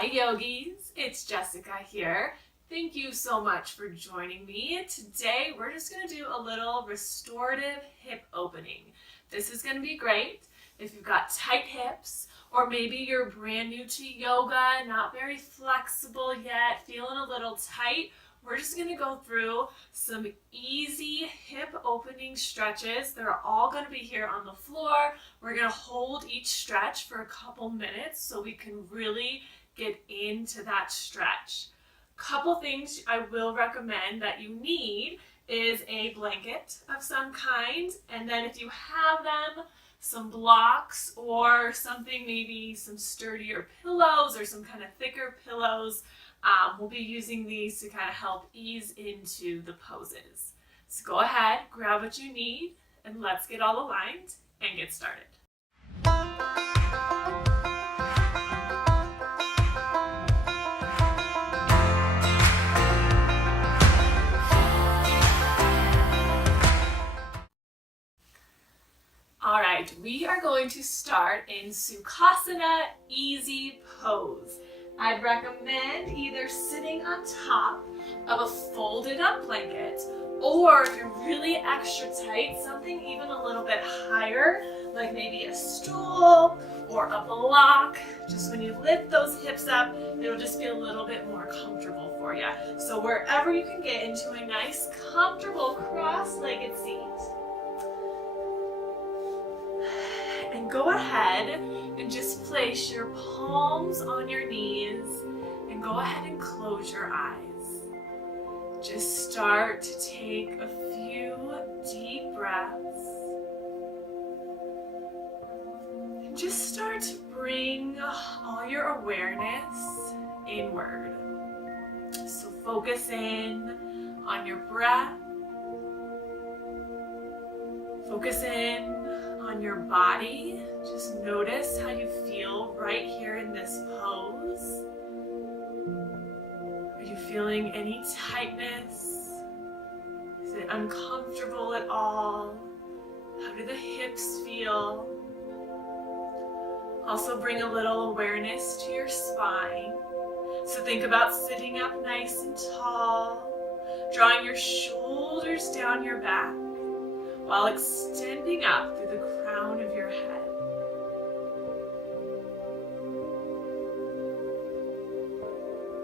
Hi yogis, it's Jessica here. Thank you so much for joining me. Today we're just going to do a little restorative hip opening. This is going to be great if you've got tight hips, or maybe you're brand new to yoga, not very flexible yet, feeling a little tight. We're just going to go through some easy hip opening stretches. They're all going to be here on the floor. We're going to hold each stretch for a couple minutes so we can really get into that stretch. Couple things I will recommend that you need is a blanket of some kind, and then if you have them, some blocks or something, maybe some sturdier pillows or some kind of thicker pillows. We'll be using these to kind of help ease into the poses. So go ahead, grab what you need, and let's get all aligned and get started. All right, we are going to start in Sukhasana Easy Pose. I'd recommend either sitting on top of a folded up blanket, or if you're really extra tight, something even a little bit higher, like maybe a stool or a block. Just when you lift those hips up, it'll just be a little bit more comfortable for you. So wherever you can get into a nice, comfortable cross-legged seat. And go ahead and just place your palms on your knees and go ahead and close your eyes. Just start to take a few deep breaths. And just start to bring all your awareness inward. So focus in on your breath. Focus in on your body. Just notice how you feel right here in this pose. Are you feeling any tightness? Is it uncomfortable at all? How do the hips feel? Also bring a little awareness to your spine. So think about sitting up nice and tall, drawing your shoulders down your back, while extending up through the crown of your head.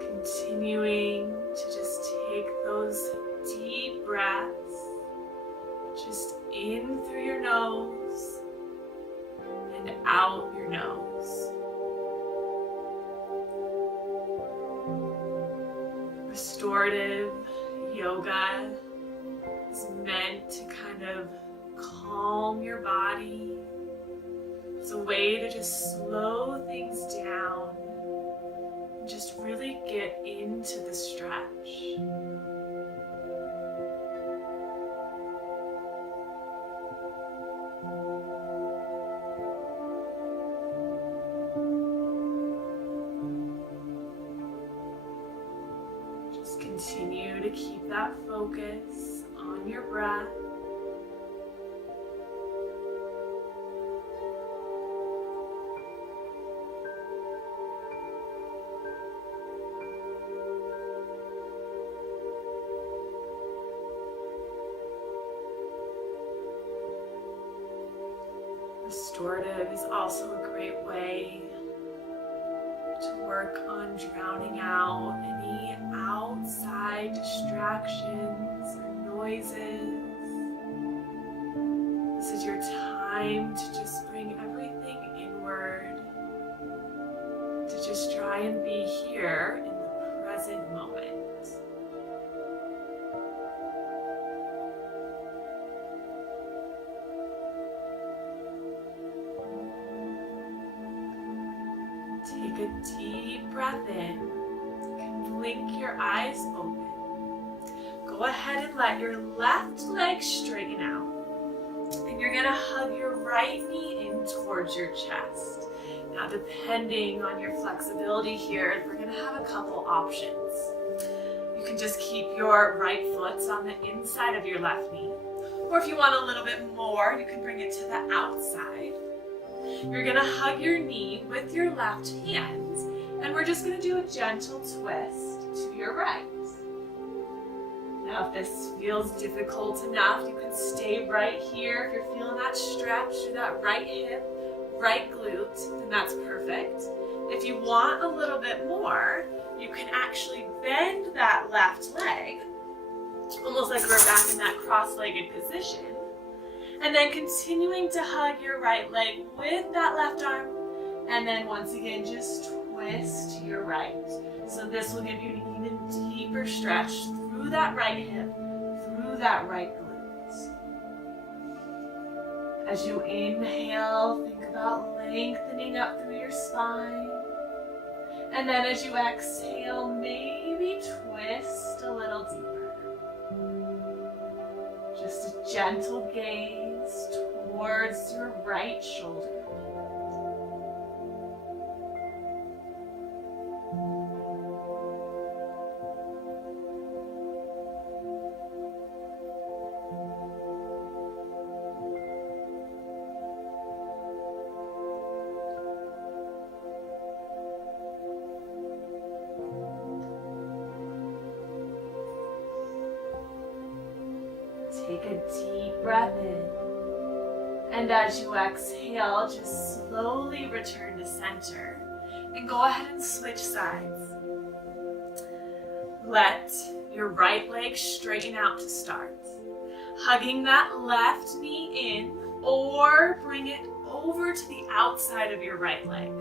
Continuing to just take those deep breaths, just in through your nose and out your nose. Restorative yoga is meant to kind of calm your body. It's a way to just slow things down and just really get into the stretch. Just continue to keep that focus on your breath. Restorative is also a great way to work on drowning out any outside distractions or noises. This is your time to just bring everything inward, to just try and be here in the present moment. Take a deep breath in. You can blink your eyes open. Go ahead and let your left leg straighten out. And you're going to hug your right knee in towards your chest. Now, depending on your flexibility here, we're going to have a couple options. You can just keep your right foot on the inside of your left knee. Or if you want a little bit more, you can bring it to the outside. You're going to hug your knee with your left hand, And we're just going to do a gentle twist to your right. Now, if this feels difficult enough, you can stay right here. If you're feeling that stretch through that right hip, right glute, then that's perfect. If you want a little bit more, you can actually bend that left leg, almost like we're back in that cross-legged position. And then continuing to hug your right leg with that left arm. And then once again, just twist to your right. So this will give you an even deeper stretch through that right hip, through that right glute. As you inhale, think about lengthening up through your spine. And then as you exhale, maybe twist a little deeper. Just a gentle gaze towards your right shoulder. Take a deep breath in, and as you exhale, just slowly return to center and go ahead and switch sides. Let your right leg straighten out to start, hugging that left knee in or bring it over to the outside of your right leg.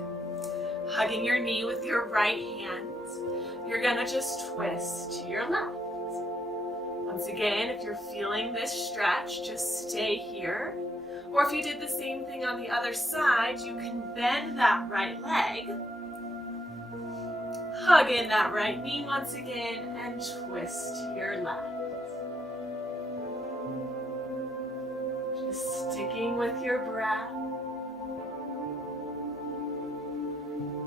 Hugging your knee with your right hand, you're gonna just twist to your left. Once again, if you're feeling this stretch, just stay here. Or if you did the same thing on the other side, you can bend that right leg, hug in that right knee once again, and twist to your left. Just sticking with your breath.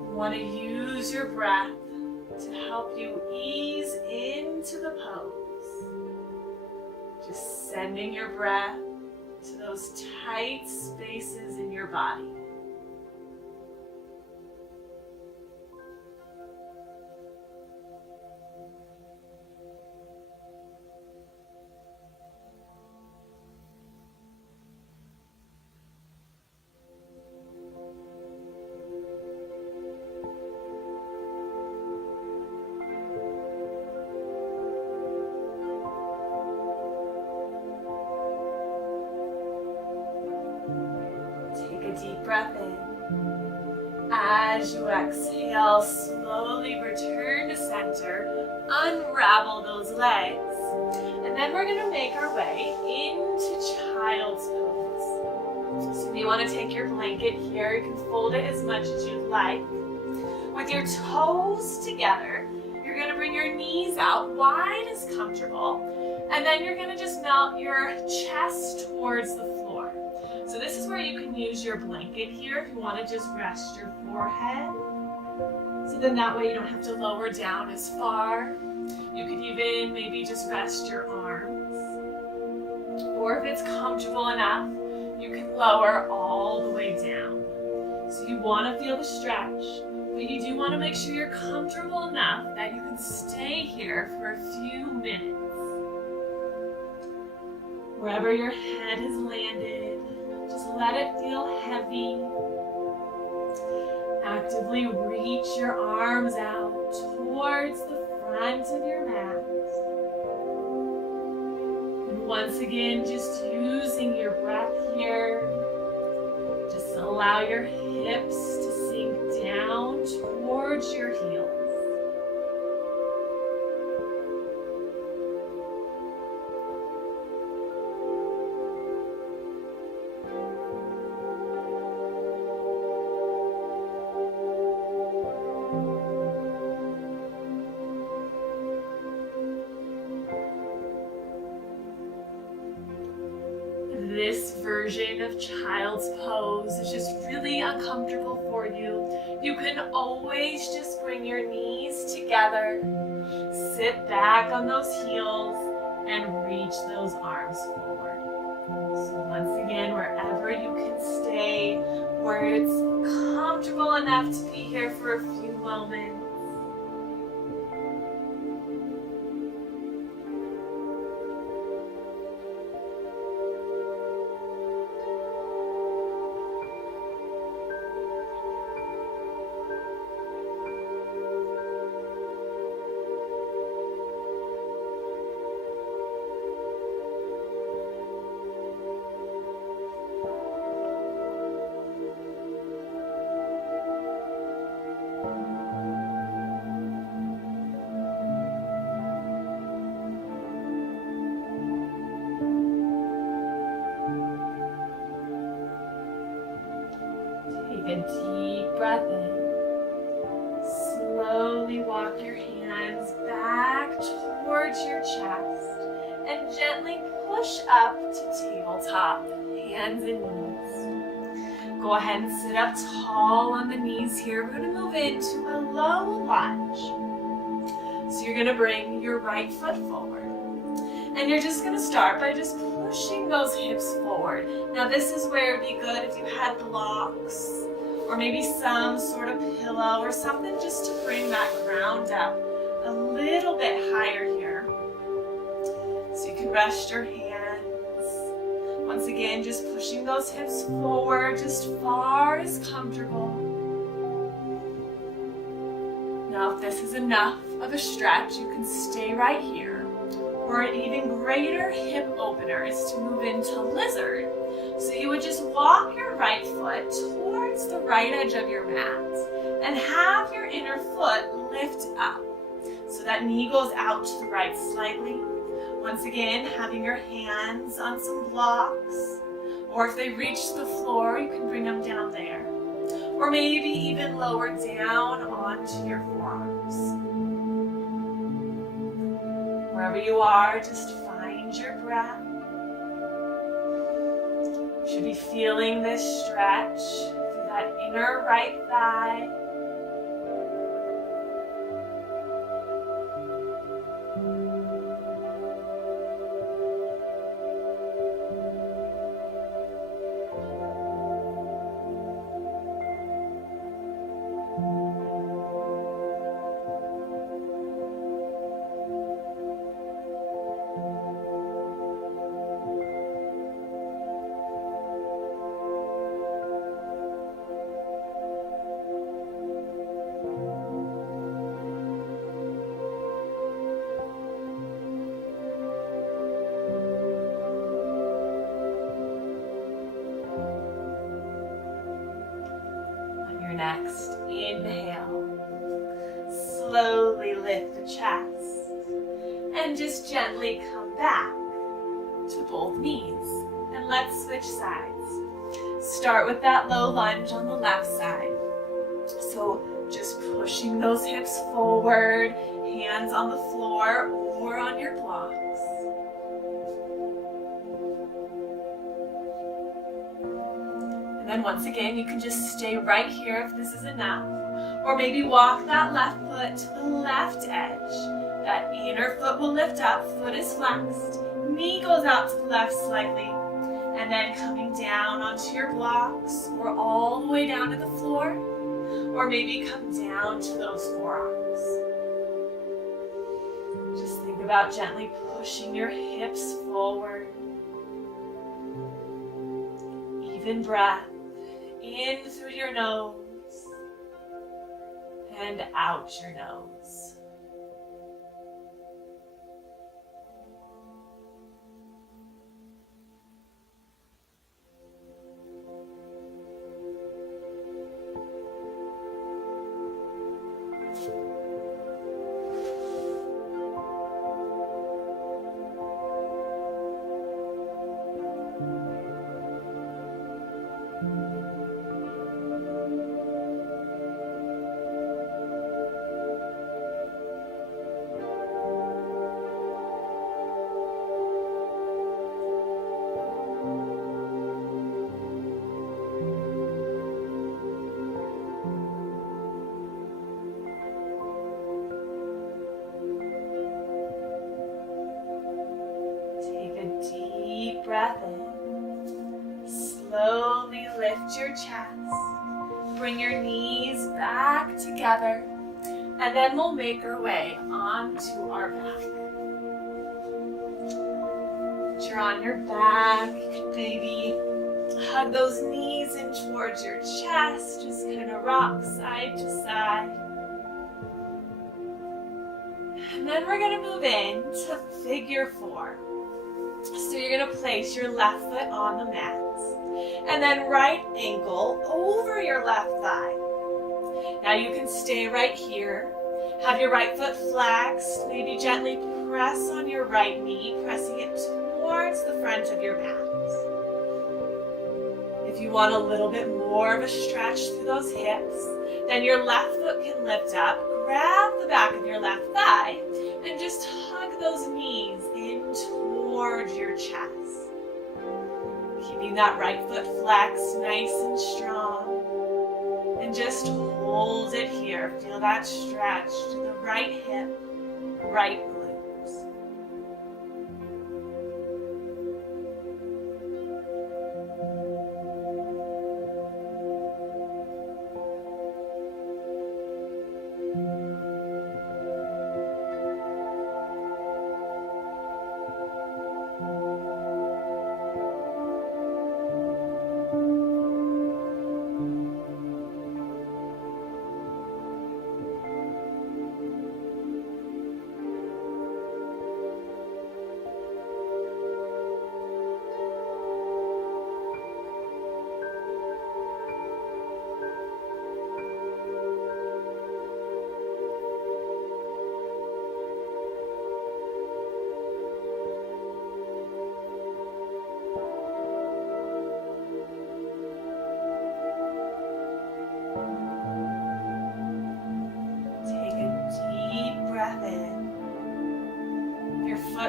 You want to use your breath to help you ease into the pose. Just sending your breath to those tight spaces in your body. Deep breath in. As you exhale, slowly return to center, unravel those legs, and then we're going to make our way into child's pose. So if you want to take your blanket here, you can fold it as much as you'd like. With your toes together, you're going to bring your knees out wide as comfortable, and then you're going to just melt your chest towards the floor. So this is where you can use your blanket here if you want to just rest your forehead. So then that way you don't have to lower down as far. You could even maybe just rest your arms. Or if it's comfortable enough, you can lower all the way down. So you want to feel the stretch, but you do want to make sure you're comfortable enough that you can stay here for a few minutes. Wherever your head has landed, just let it feel heavy. Actively reach your arms out towards the front of your mat. And once again, just using your breath here, just allow your hips to sink down towards your heels. This version of child's pose is just really uncomfortable for you. You can always just bring your knees together, sit back on those heels, and reach those arms forward. So once again, wherever you can stay, where it's comfortable enough to be here for a few moments. Take a deep breath in. Slowly walk your hands back towards your chest and gently push up to tabletop, hands and knees. Go ahead and sit up tall on the knees here. We're going to move into a low lunge. So you're going to bring your right foot forward. And you're just going to start by just pushing those hips forward. Now this is where it would be good if you had blocks or maybe some sort of pillow or something just to bring that ground up a little bit higher here. So you can rest your hands. Once again, just pushing those hips forward just far as comfortable. Now if this is enough of a stretch, you can stay right here. Or an even greater hip opener is to move into lizard. So you would just walk your right foot towards the right edge of your mat and have your inner foot lift up. So that knee goes out to the right slightly. Once again, having your hands on some blocks. Or if they reach the floor, you can bring them down there. Or maybe even lower down onto your forearms. Wherever you are, just find your breath. You should be feeling this stretch through that inner right thigh. Next, inhale. Slowly lift the chest and just gently come back to both knees. And let's switch sides. Start with that low lunge on the left side. So just pushing those hips forward, hands on the floor or on your blocks. And then once again, you can just stay right here if this is enough. Or maybe walk that left foot to the left edge. That inner foot will lift up, foot is flexed. Knee goes out to the left slightly. And then coming down onto your blocks or all the way down to the floor. Or maybe come down to those forearms. Just think about gently pushing your hips forward. Even breath. In through your nose and out your nose. Breath in. Slowly lift to your chest. Bring your knees back together, and then we'll make our way onto our back. Once you're on your back, you can maybe hug those knees in towards your chest, just kind of rock side to side. And then we're going to move into figure 4. So you're going to place your left foot on the mat, and then right ankle over your left thigh. Now you can stay right here. Have your right foot flexed. Maybe gently press on your right knee, pressing it towards the front of your mat. If you want a little bit more of a stretch through those hips, then your left foot can lift up, grab the back of your left thigh, and just hug those knees in towards your chest. Keeping that right foot flexed nice and strong. And just hold it here. Feel that stretch to the right hip, right glutes.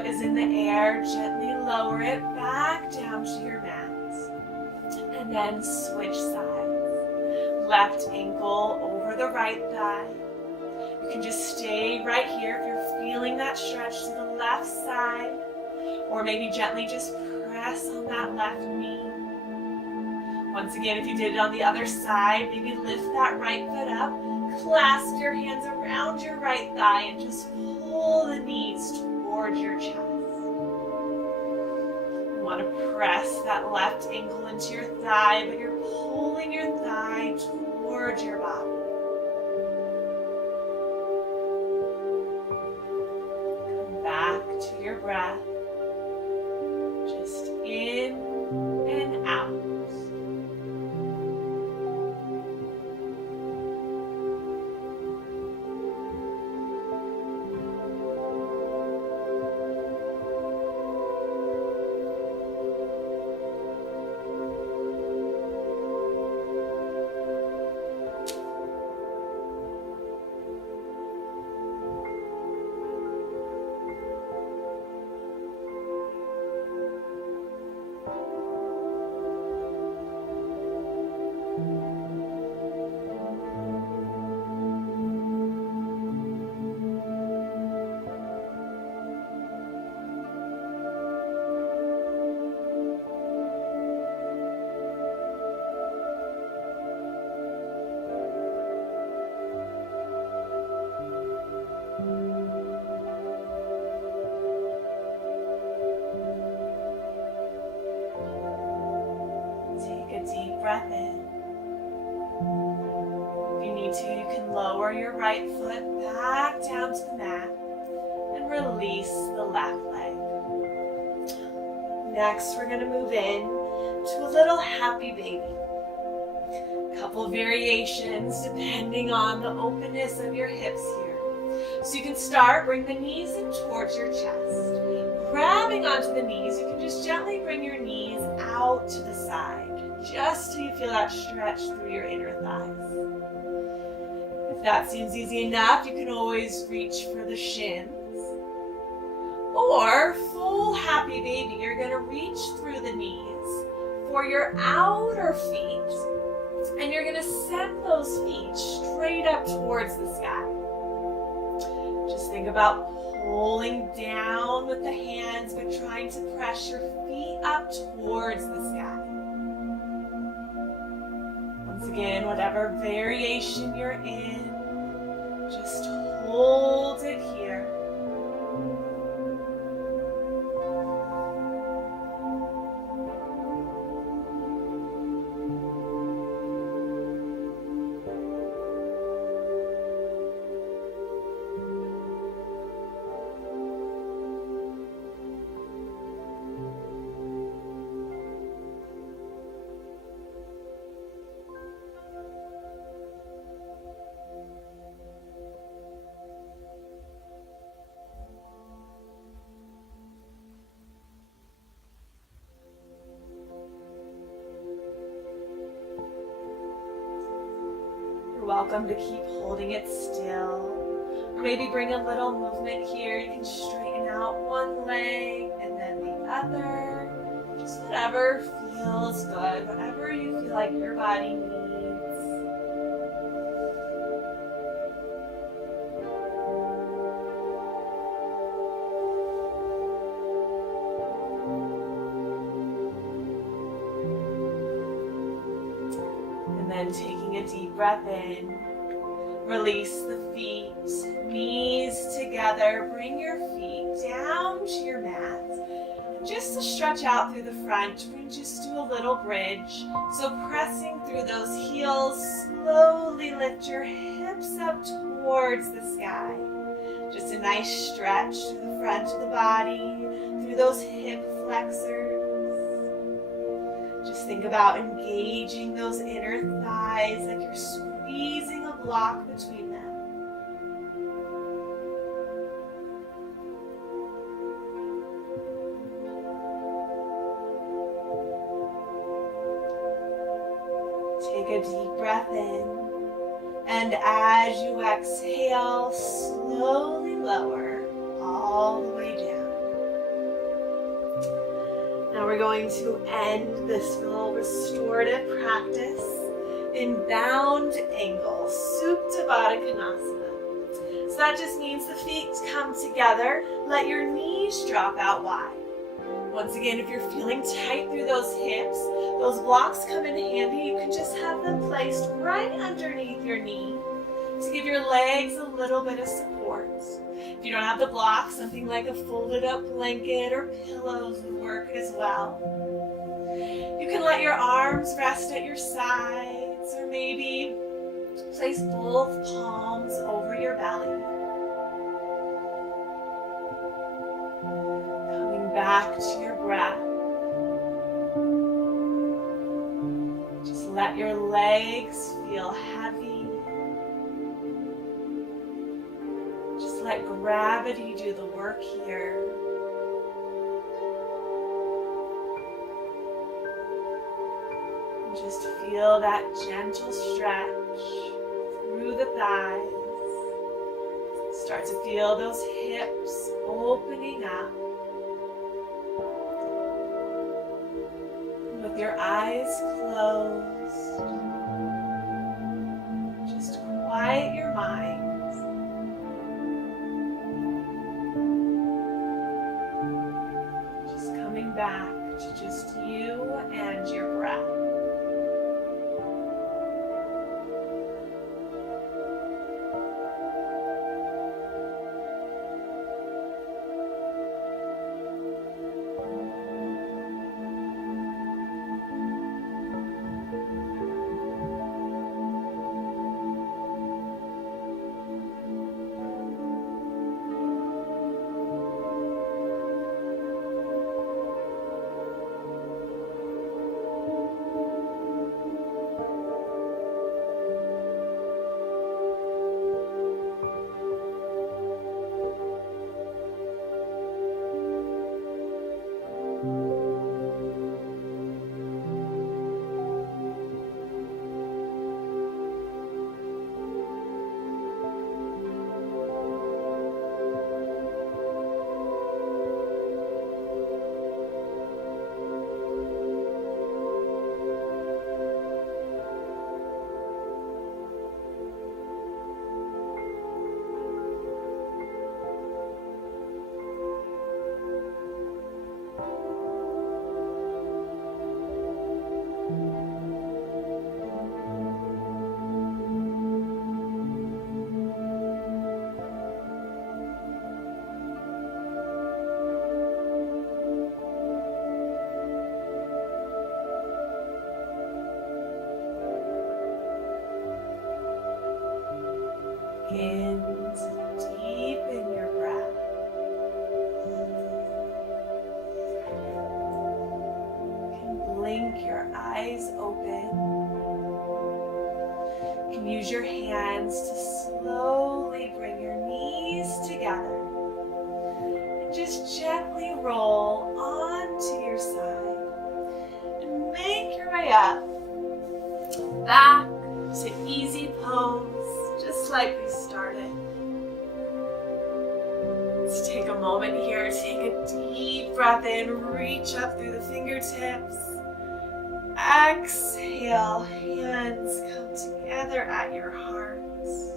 Is in the air, gently lower it back down to your mat. And then switch sides. Left ankle over the right thigh. You can just stay right here if you're feeling that stretch to the left side, or maybe gently just press on that left knee. Once again, if you did it on the other side, maybe lift that right foot up, clasp your hands around your right thigh, and just pull the knees towards your chest. You want to press that left ankle into your thigh, but you're pulling your thigh towards your body. Come back to your breath. Just in and out. Breath in. If you need to, you can lower your right foot back down to the mat and release the left leg. Next, we're going to move in to a little happy baby. A couple variations depending on the openness of your hips here. So you can start, bring the knees in towards your chest. Grabbing onto the knees, you can just gently bring your knees out to the side. Just till you feel that stretch through your inner thighs. If that seems easy enough, you can always reach for the shins. Or full happy baby, you're going to reach through the knees for your outer feet, and you're going to send those feet straight up towards the sky. Just think about pulling down with the hands, but trying to press your feet up towards the sky. Once again, whatever variation you're in, just hold it here. Welcome to keep holding it still. Or maybe bring a little movement here. You can straighten out one leg and then the other. Just whatever feels good, whatever you feel like your body needs. And then taking a deep breath in, release the feet, knees together, bring your feet down to your mat. Just to stretch out through the front, we can just do a little bridge. So pressing through those heels, slowly lift your hips up towards the sky. Just a nice stretch through the front of the body, through those hip flexors. Just think about engaging those inner thighs like you're squeezing a block between them. Take a deep breath in, and as you exhale, slowly lower all the way down. Now we're going to end this little restorative practice in bound angle, Supta Baddha Konasana. So that just means the feet come together, let your knees drop out wide. Once again, if you're feeling tight through those hips, those blocks come in handy. You can just have them placed right underneath your knee to give your legs a little bit of support. If you don't have the blocks, something like a folded up blanket or pillows would work as well. You can let your arms rest at your sides, or maybe place both palms over your belly. Coming back to your breath. Just let your legs feel heavy. Just let gravity do the work here. Just feel that gentle stretch through the thighs. Start to feel those hips opening up. With your eyes closed, just quiet your mind. Just coming back to just you and your breath. Begin to deepen your breath. You can blink your eyes open. You can use your hands to slowly bring your knees together. And just gently roll onto your side. And make your way up. Back to easy pose, just like we started. Let's take a moment here, take a deep breath in, reach up through the fingertips. Exhale, hands come together at your hearts.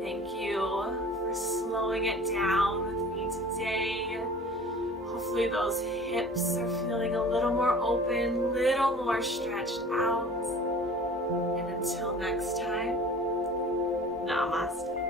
Thank you for slowing it down with me today. Hopefully those hips are feeling a little more open, a little more stretched out. And until next time, namaste.